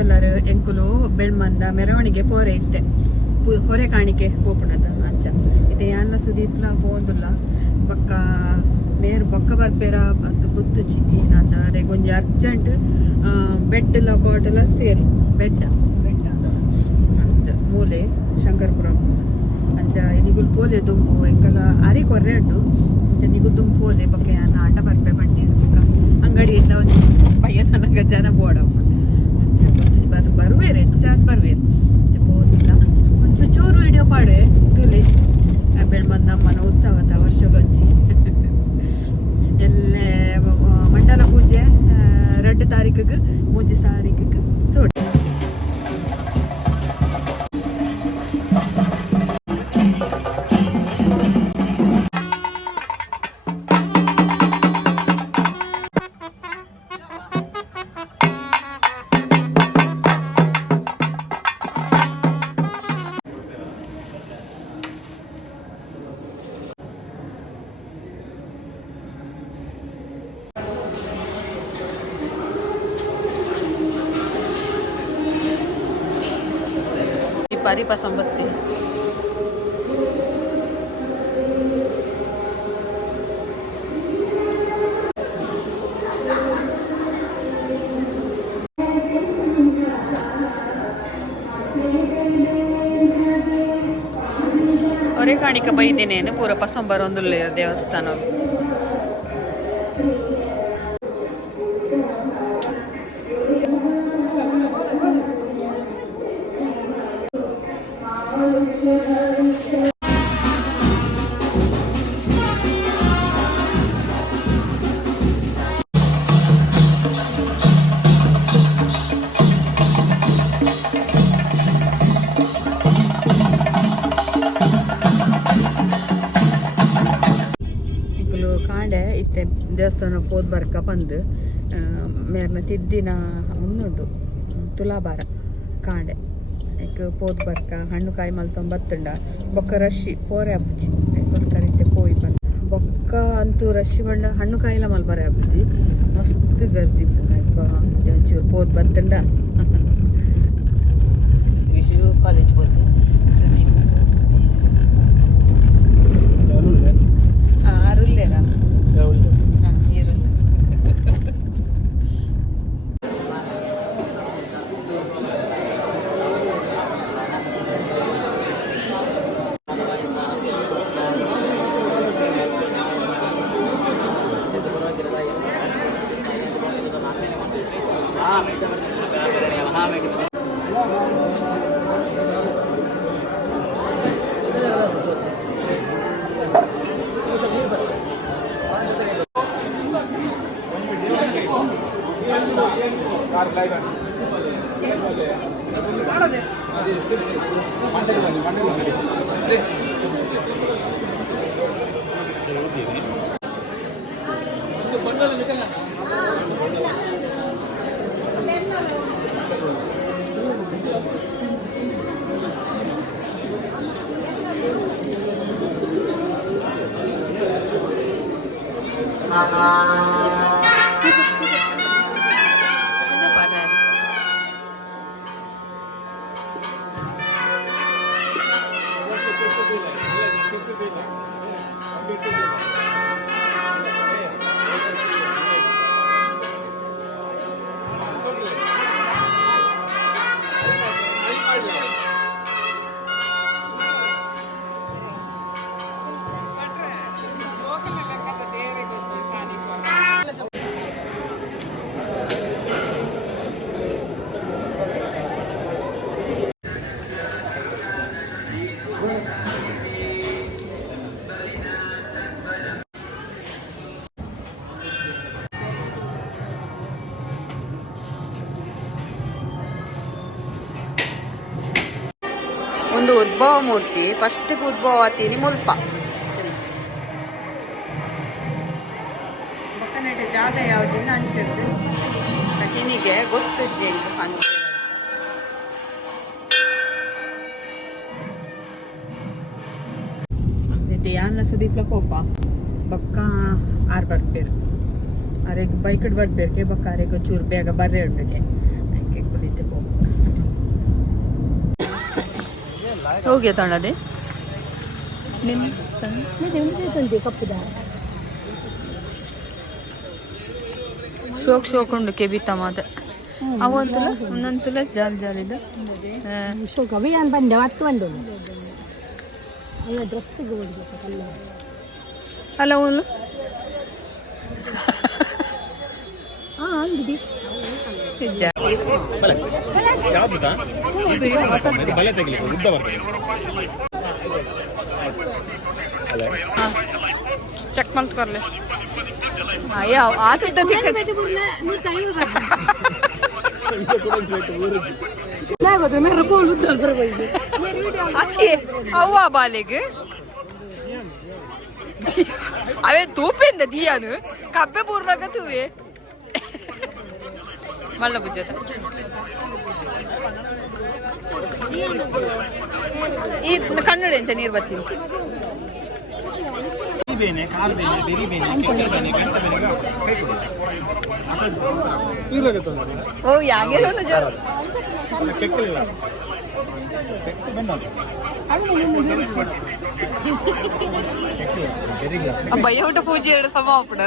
ಇಂಚೊಲ್ಲರು ಎಂಕುಲು ಬೆಳ್ಮಂದ ಮೆರವಣಿಗೆ ಪೋರೆ ಇತ್ತೆ ಹೊರೆ ಕಾಣಿಕೆ ಪೋಪುಣದ ಅಂಚ ಇದೆ ಯಾನ್ನ ಸುದೀಪ್ಲ ಪೋಂದುಲ್ಲ ಬೊಕ್ಕ ಮೇರು ಬೊಕ್ಕ ಬರ್ಪೇರ ಅದು ಗೊತ್ತುಚಿ ಏನಂದ ಗೊಂಜಿ ಅರ್ಜೆಂಟ್ ಬೆಟ್ಟಲ ಕೋಟಲ ಸೇರು ಬೆಟ್ಟ ಅಂತ ಮೂಲೆ ಶಂಕರಪುರ ಅಂಚ ನಿಗುಲ್ ಪೋಲೆ ದುಂಪು ಎಂಕಲ ಅರಿ ಕೊರ್ರೆ ಉಂಟು ಅಂಚ ನಿಗುಲ್ ದುಂಪು ಪೋಲೆ ಬೊಕ್ಕ ಯಾನ ಆಟ ಬರ್ಪೆ ಬಂಡಿ ಅಂಗಡಿ ಎಲ್ಲ ಒಂದು ಬಯ್ಯ ತನಕ ಜನ ಬೋಡಪ್ಪ ಅಂಚ ಬರುವೇರು ಹೆಚ್ಚಾಗಿ ಬರುವೇರು ಹೋದಿಲ್ಲ ಒಂದು ಚೂರು ವಿಡಿಯೋ ಪಾಡೆ ತುಲಿ ಬೆಳ್ಮಂದ ಅಮ್ಮನ ಉತ್ಸವದ ವರ್ಷಗೊಂಚಿ ಎಲ್ಲ ಮಂಡಲ ಪೂಜೆ 2 ತಾರೀಕಿಗೆ 3 ತಾರೀಕಿಗೆ ಸೋಡಿ ಪರಿಪ ಸಂಬತ್ತಿ ಒರೆ ಕಾಣಿಕ ಬೈದೇನೇನು ಪೂರ ಪಸಂಬರೊಂದುಲ್ಲೆ ದೇವಸ್ಥಾನ ಕಾಂಡೆ ಇತ್ತೆ ದೇವಸ್ಥಾನ ಹೋದ್ ಬರ್ಕ ಬಂದು ಮೇರ್ನ ತಿದ್ದಿನ ಮುಂದುಂಡು ತುಲಾಭಾರ ಕಾಂಡೆ ಈಗ ಪೋದ್ ಬರ್ಕ ಹಣ್ಣು ಕಾಯಿ ಮಲ್ತೊಂಬತ್ತುಂಡ ಬೊಕ್ಕ ರಶಿ ಪೋರೆ ಹಬ್ಬುಜಿ ಅದಕ್ಕೋಸ್ಕರ ಇತ್ತೆ ಪೋಯಿ ಬಂದು ಬೊಕ್ಕ ಅಂತೂ ರಶಿ ಬಂಡ ಹಣ್ಣು ಕಾಯಿಲ ಮಲ್ಬಾರೆ ಹಬ್ಬುಜಿ ಮಸ್ತ್ ಗರ್ದಿಪ್ಪು ಒಂಚೂರು ಪೋದ್ ಬತ್ತುಂಡ ವಿಶು ಕಾಲೇಜ್ ಹೋತಿ ಅರುಲ್ಲೇನಾ ಈರುಳ್ಳಿ ಒಂದು ಉದ್ಭವ ಮೂರ್ತಿ ಫಸ್ಟ್ ಉದ್ಭವ ಆತೀನಿ ಮುಲ್ಪ ಬೊಕ್ಕನಡೆ ಜಾಗ ಯಾವುದಿಲ್ಲ ಅಂಚಿಡ್ದು ನಿನಗೆ ಗೊತ್ತು ಜೇಂದು ಅಂತ ಯಾನ್ನ ಸುದೀಪ್ಲ ಕೋಪ ಬೊಕ್ಕ ಆರ್ ಬರ್ಪೇರು ಅರೆಗ್ ಬೈಕಡ್ ಬರ್ಬೇಕೆ ಬೊಕ್ಕ ಅರೆಗ್ ಚೂರು ಬೇಗ ಬರ್ರೆ ಉಂಟಗೆ ಕುಳಿತೆ ಪೋಪ ಹೋಗಿ ತಣ್ಣದೆ ನಿಮ್ಮ ಶೋಕ್ ಉಂಡು ಕೆಬಿತ ಮಾತ ಅವಂತುಲ ಒಂದೊಂದುಲ ಜಾಲಿದ ಶೋಕ್ ಅವಿ ಏನು ಬಂದೆ ಹತ್ತು ಬಂದು ಅಲ್ಲ ಡ್ರೆಸ್ಸಿಗೆ ಅಲ್ಲ ಅವನು ಅಂಗಡಿ ಚೆಕ್ ಮಂತ್ करले ಅಯ್ಯ ಆತದ अच्छी ಅವ್ವ ಬಾಲೆಗೆ ಅವೇ ತೂಪೆಂದ ದಿಯಾನು ಕಬ್ಬೆ ಪೂರ್ಣಗ ತೂವೆ ಮಲ್ಲ ಬುಜ್ಜದ ಈ ಕನ್ನಡ ಎಂತ ನೀರು ಬರ್ತೀನಿ ಬೇನೆ ಕಾಲು ಬೇನೆ ಬೆರಿ ಬೇನೆ ಕೆಕ್ಕಲ್ ಬೇನೆ ಗಂಟ ಬೇನೆ ಕೈ ಕೊಡು ಓ ಯಾಗೆ ಕೆಕ್ಕಲಿಲ್ಲ ಕೆಕ್ಕ ಬೆನ್ನ ಭಯ ಊಟ ಪೂಜೆ ಎರಡು ಸಮ ಅಪ್ಪಡ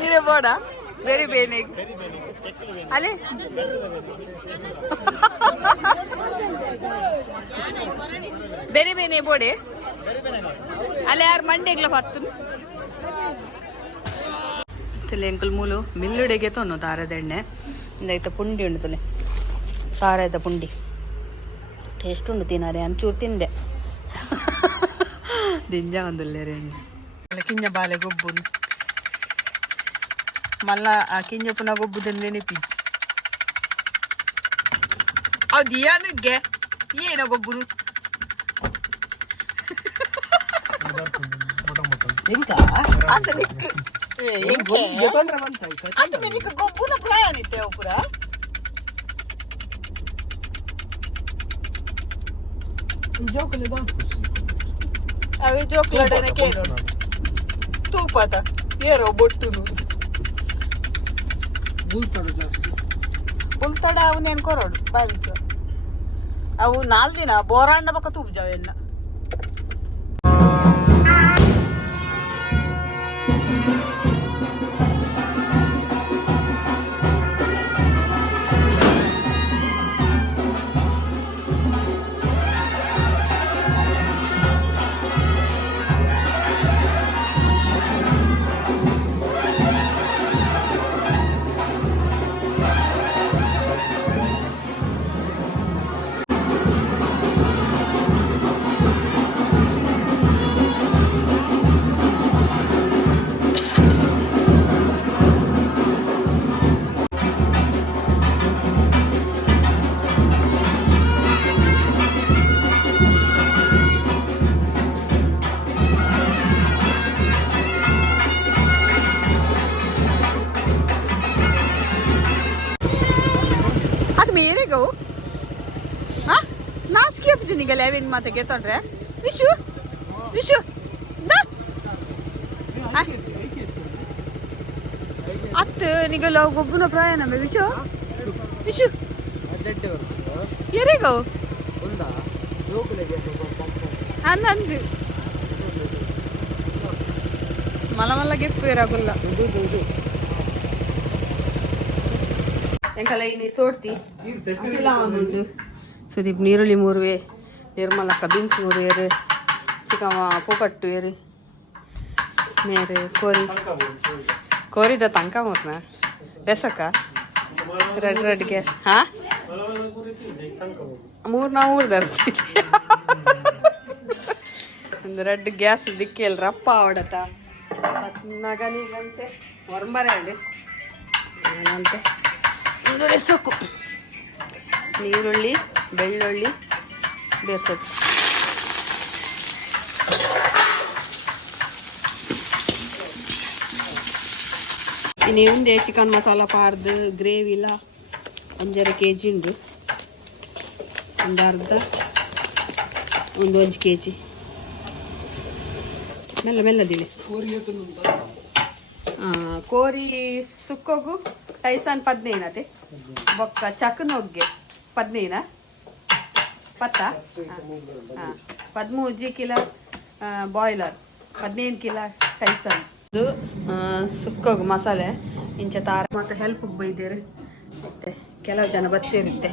ನೀರೇ ಬೋಡ ಬೇರೆ ಬೇನೆ ಅಲ್ಲೇ ಬೇರೆ ಬೇನೆ ಬೋಡೆ ಅಲ್ಲ ಯಾರು ಮಂಡೆಗ್ಲ ಬರ್ತೀನಿ ತಲೆ ಎಂಕಲ್ ಮೂಲು ಮಿಲ್ಲುಡೆಗೆ ತೊನ್ನು ತಾರದ ಎಣ್ಣೆ ಇಂದಾಯ್ತ ಪುಂಡಿ ಉಂಡು ತಲೆ ತಾರದ ಪುಂಡಿ ಟೇಸ್ಟ್ ಉಂಡು ತಿನ್ನಾರೆ ಅಂಚೂರು ತಿಂದೆ ದಿಂಜ ಒಂದುಲ್ಲೇರೆ ಕಿಂಜ ಬಾಲೆ ಗೊಬ್ಬು ಮಲ್ಲ ಆ ಕಿಂಜ ಪುನಃ ಗೊಬ್ಬುದನ್ನು ನೆನಪಿ ಅದು ಏನಕ್ಕೆ ಏನೋ ಗೊಬ್ಬರು ಅಂತ ಗೊಬ್ಬುನ ಪ್ರಯಾಣ ಇತ್ತೇವ ಪುರ ಅವೆ ಜೋಕ್ಲಡನೆ ಕೇಳೋಣ ತೂಪದ ಏರೋ ಬೊಟ್ಟುನು ಉಲ್ತಡ ಅವನೇನು ಕೊರೋಡು ಬಾಲಿತು ಅವು 4 ದಿನ ಬೋರಾಂಡ ಪಕ್ಕ ತೂಪ್ಜಾವೆಲ್ಲ ಮೇರೆಗೋ ಹಾ ಲಾಸ್ಟ್ ಕೇಪ್ ಜನಿಗೆ ಲೆವೆನ್ ಮಾತಕ್ಕೆ ತೊಂದ್ರೆ ವಿಶು ವಿಶು ಅತ್ತು ನಿಗಲ ಗೊಬ್ಬನ ಪ್ರಯಾಣ ವಿಶು ವಿಶು ಎರೆಗೋ ಅಂದಂದು ಮಲ ಮಲ್ಲ ಗೆಪ್ಪು ಇರಾಗುಲ್ಲ ಎಂಕಲ್ಲ ಇಲ್ಲಿ ಸೋಡ್ತಿ ಇಲ್ಲ ಒಂದೊಂದು ಸುದೀಪ್ ನೀರುಳ್ಳಿ 3 ನಿರ್ಮಲಕ್ಕ ಬೀನ್ಸ್ 3 ಏರು ಚಿಕ್ಕಮ್ಮ ಪೂಕಟ್ಟು ಏರು ಮೇರೆ ಕೋರಿದ ತನಕ ಮತ್ನ ರೆಸಕ್ಕ ರೆಡ್ ಗ್ಯಾಸ್ ಹಾ 3 ನಾವು ಊರ್ದರ್ತಿ ಒಂದು ರೆಡ್ ಗ್ಯಾಸ್ ದಿಕ್ಕಿ ಎಲ್ಲಿ ರಪ್ಪ ಆವಡತ್ತ ಮಗನಿಗಂತೆ ಹೊರಬರಂడి ಅಂತೆ ಒಂದು ರೆಸಕ್ಕು ನೀರುಳ್ಳಿ ಬೆಳ್ಳುಳ್ಳಿ ಬೇಸೋದು ಇನ್ನು ಒಂದೇ ಚಿಕನ್ ಮಸಾಲ ಪಾರ್ದು ಗ್ರೇವಿಲ 5 kg ಉಂಡು ಒಂದು ಅರ್ಧ ಒಂದು 1 kg ಮೆಲ್ಲ ಮೆಲ್ಲದಿಲ್ಲ ಕೋರಿ ಸುಕ್ಕೋಗು ಟೈಸನ್ 15 ಬೊಕ್ಕ ಚಕನೊಗ್ಗೆ 15 ಪತ್ತ 13 ಕಿಲೋ ಬಾಯ್ಲರ್ 15 ಕಿಲೋ ಟೈಸನ್ ಇದು ಸುಕ್ಕೋಗು ಮಸಾಲೆ ಇಂಚ ತಾರ ಮತ್ತು ಹೆಲ್ಪ್ ಬೈದೇರು ಮತ್ತೆ ಕೆಲವು ಜನ ಬತ್ತಿರುತ್ತೆ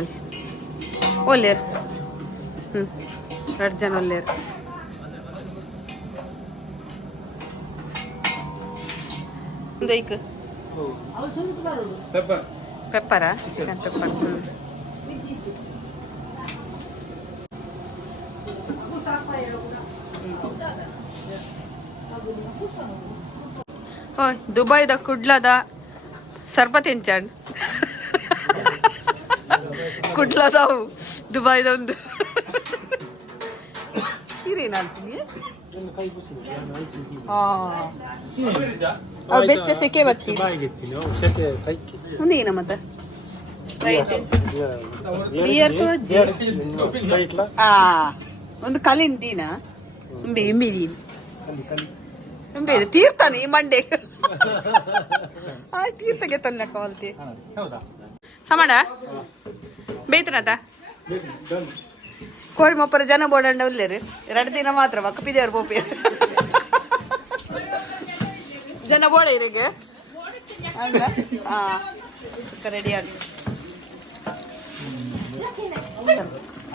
ಅಲ್ಲಿ ಒಳ್ಳೆಯರು 2 ಜನ ಒಳ್ಳೆಯರು ಒಂದು ಐಕ್ ಪೆಪ್ಪರಾ ಚಿಕನ್ ಪೆಪ್ಪರ್ ಓಯ್ ದುಬೈದ ಕುಡ್ಲದ ಸರ್ಬತ್ ಎಂಚಂಡ್ ಕುಡ್ಲದವು ದುಬೈದ ಒಂದು ಬೆಚ್ಚ ಸೆಕೆ ಬತ್ತಿ ಒಂದೇನ ಮತ್ತ ಒಂದು ಕಲಿಂದಿನ ಎಂಬಿದೀನಿ ಎಂಬೇದು ತೀರ್ಥನಿ ಮಂಡೆ ತೀರ್ಥಗೆ ತೊಲ್ಲ ಕಾಲ್ತಿ ಸಮಾಡ ಬೇತನತ ಕೋರಿ ಮೊಪ್ಪರ ಜನ ಬೋಡಂಡ ಉಲ್ಲೇರು 2 ದಿನ ಮಾತ್ರ ಕಪ್ಪಿದೇವ್ರು ಬೋಪಿ ಜನ ಬೋಡ ಇರಿಗೆ ರೆಡಿ ಆಗಿ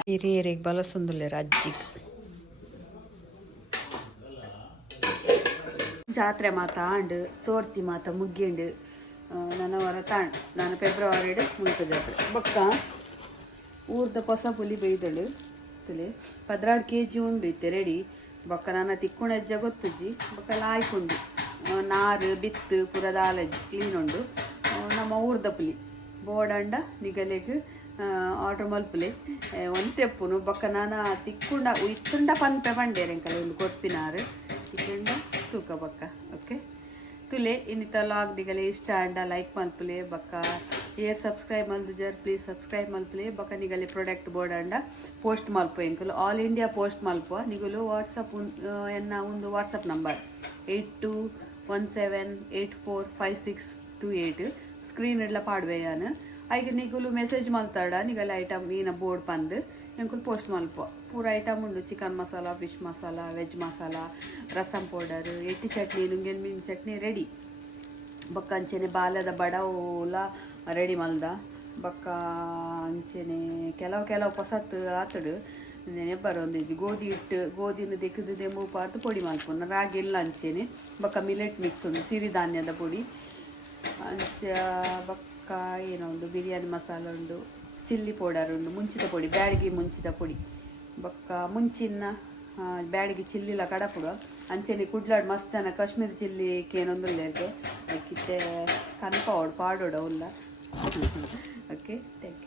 ಹಿರಿಯರಿಗೆ ಬಲಸೊಂದುಲ್ಲೇರು ಅಜ್ಜಿಗೆ ಜಾತ್ರೆ ಮಾತ ಆಂಡು ಸೋರ್ತಿ ಮಾತ ಮುಗ್ಗಿಂಡು ನನ್ನ ಹೊರ ತಾಂಡು ನಾನು ಫೆಬ್ರವರಿ ಮುಗಿತ ಜಾತ್ರೆ ಬೊಕ್ಕ ಊರ್ದ ಹೊಸ ಪುಲಿ ಬೈದಳು ತುಲೆ 12 kg ಉಂಡು ಇತ್ತೆ ರೆಡಿ ಬೊಕ್ಕ ನನ್ನ ತಿಕ್ಕುಣ ಹೆಜ್ಜ ಗೊತ್ತುಜ್ಜಿ ಬೊಕ್ಕ ಲಾಯ್ಕೊಂಡು ನಾರು ಬಿತ್ತು ಪುರದಾಲ ಕ್ಲೀನ್ ಉಂಡು ನಮ್ಮ ಊರ್ದ ಪುಲಿ ಬೋಡಂಡ ನಿಗಲೆಗ್ ಆರ್ಡರ್ ಮಲ್ಪುಲೆ ಒಂತೆಪ್ಪುನು ಬೊಕ್ಕ ನಾನು ತಿಕ್ಕುಂಡ ಇತ್ತುಂಡ ಪಂಪೆ ಬಂಡೇರೆ ಎಂಕಲೆ ಒಂದು ಕೊರ್ಪಿನಾರು ತಿಕ್ಕುಂಡ ತೂಕ ಬೊಕ್ಕ ಓಕೆ ತುಲೆ ಇನ್ನಿತ ಲಾಗ್ ದಿಗಲೆ ಇಷ್ಟ ಅಂಡ ಲೈಕ್ ಮಲ್ಪುಲೆ ಬೊಕ್ಕ ಏರ್ ಸಬ್ಸ್ಕ್ರೈಬ್ ಮಲ್ದಿಜರ್ ಪ್ಲೀಸ್ ಸಬ್ಸ್ಕ್ರೈಬ್ ಮಲ್ಪುಲೆ ಬೊಕ್ಕ ನಿಗಲೆ ಪ್ರಾಡಕ್ಟ್ ಬೋರ್ಡ್ ಅಂಡ ಪೋಸ್ಟ್ ಮಲ್ಪು ಎಂಕಲು ಆಲ್ ಇಂಡಿಯಾ ಪೋಸ್ಟ್ ಮಲ್ಪುವ ನಿಗಲು ವಾಟ್ಸಪ್ ಎನ್ನ ಒಂದು ವಾಟ್ಸಪ್ ನಂಬರ್ 8217845628 ಸ್ಕ್ರೀನ್ ಎಲ್ಲ ಪಾಡ್ವೆಯಾನು ಐಗೆ ನಿಗುಲು ಮೆಸೇಜ್ ಮಲ್ತಾಡ ನಿಗಲ ಐಟಮ್ ಈನ ಬೋರ್ಡ್ ಪಂದು ಎಂಕುಲು ಪೋಸ್ಟ್ ಮಲ್ಪುವ ಪೂರ ಐಟಮ್ ಉಂಡು chicken masala fish masala veg masala rasam powder ಎಟ್ಟಿ ಚಟ್ನಿ ನುಂಗೆನ್ ಮೀನು ಚಟ್ನಿ ರೆಡಿ ಬೊಕ್ಕ ಅಂಚೆನೆ ಬಾಲ್ಯದ ಬಡವುಲ ರೆಡಿ ಮಲ್ದ ಬೊಕ್ಕ ಅಂಚೆನೆ ಕೆಲವು ಹೊಸತ್ತು ಆತಡು ನೆಬ್ಬರು ಒಂದು ಗೋಧಿ ಹಿಟ್ಟು ಗೋಧಿನ ದೆಕ್ಕದು ದೆಂಬು ಪಾರ್ದು ಪೊಡಿ ಮಲ್ಪುನ ರಾಗಿ ಇಲ್ಲ ಅಂಚೆನೆ ಬೊಕ್ಕ ಮಿಲೆಟ್ ಮಿಕ್ಸ್ ಉಂಡು ಸಿರಿಧಾನ್ಯದ ಪೊಡಿ ಅಂಚ ಬೊಕ್ಕ ಏನೋ ಒಂದು ಬಿರಿಯಾನಿ ಮಸಾಲ ಉಂಡು ಚಿಲ್ಲಿ ಪೌಡರ್ ಉಂಡು ಮುಂಚಿದ ಪೊಡಿ ಬ್ಯಾಡಿಗೆ ಮುಂಚಿದ ಪೊಡಿ ಬೊಕ್ಕ ಮುಂಚಿನ ಬ್ಯಾಡಿಗೆ ಚಿಲ್ಲಿಲ ಕಡಪುಡ ಅಂಚೆನೆ ಕುಡ್ಲಾಡ್ ಮಸ್ತ್ ಜನ ಕಾಶ್ಮೀರಿ ಚಿಲ್ಲಿ ಕೇನೊಂದುಲ್ಲೇರ್ಗೆ ಅದಕ್ಕೆ ಕನ್ಪ ಪಾಡೋಡ ಉಲ್ಲ ಓಕೆ ಥ್ಯಾಂಕ್ ಯು.